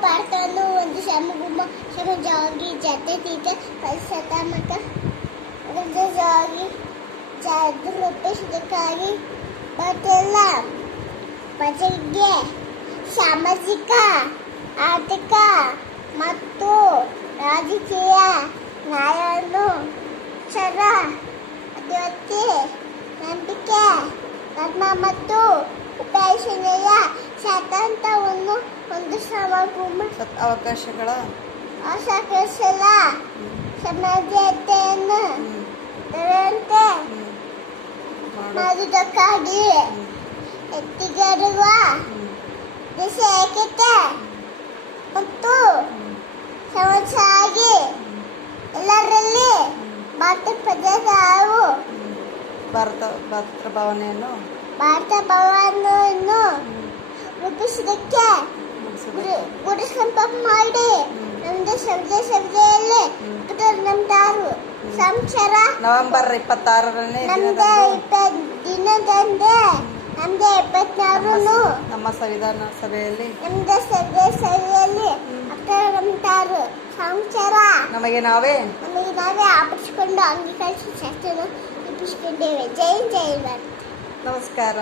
ಪಾರ್ಥವನ್ನು ಒಂದು ಸಮಗುಮ ಸಮಜಾಗಿ ಜತೆ ತೀತ ಪರಿಸತ ಮತ ಜಾಗಿ ಜಾಗೃತಿಸಕ್ಕಾಗಿ ಮತ್ತೆಲ್ಲ ಪ್ರಜೆಗೆ ಸಾಮಾಜಿಕ ಆರ್ಥಿಕ ಮತ್ತು ರಾಜಕೀಯ ನ್ಯಾಯವನ್ನು ಸರ ಅಭಿವೃದ್ಧಿ ನಂಬಿಕೆ ಧರ್ಮ ಮತ್ತು ಉಪಾಸನೆಯ ಸ್ವಾತಂತ್ರ್ಯವನ್ನು ಒಂದು ಸಮಗುಮ ಸತ್ ಅವಕಾಶಗಳ ಅಸಕಸಲ ಸಮಾಜತೆಯನ್ನು ಮಾಡು ಮಾಡುವುದಕ್ಕಾಗಿ ಎತ್ತಿಗರುವ ದೇಶ ಏಕತೆ ಮತ್ತು ಸಮಸ್ಯಾಗಿ ಎಲ್ಲರಲ್ಲಿ ಭಾರತ ಹ್ಮ್. ಭಾರತ ಭಾರತ ಭಾವನೆಯನ್ನು ಭಾರತ ಭವನವನ್ನು ಸಭೆಯಲ್ಲಿ ಹ್ಮ್. ನಮ್ದಾರು. ಸಂಸಾರ ನವೆಂಬರ್ ಇಪ್ಪತ್ತಾರರನೇ ನಮ್ದು ದಿನದಂದು. ನಮ್ದು ಇಪ್ಪತ್ನಾರು ನಮ್ಮ- ಸಂವಿಧಾನ ಸಭೆಯಲ್ಲಿ. ನಮ್ದು ಸಭೆ ಸಭೆಯಲ್ಲಿ. ನಮ್ದಾರು. ಸಂಸಾರ ನಮಗೆ ನಾವೇ. ನಮಗೆ ನಾವೇ ಆಪಡಿಸ್ಕೊಂಡು ಅಂಗೀಕರಿಸಿ ಶಾಸ್ತ್ರ ರೂಪಿಸ್ಕೊಂಡೇವೆ. ಜೈ ಜೈ ಭಾರತ್. ನಮಸ್ಕಾರ.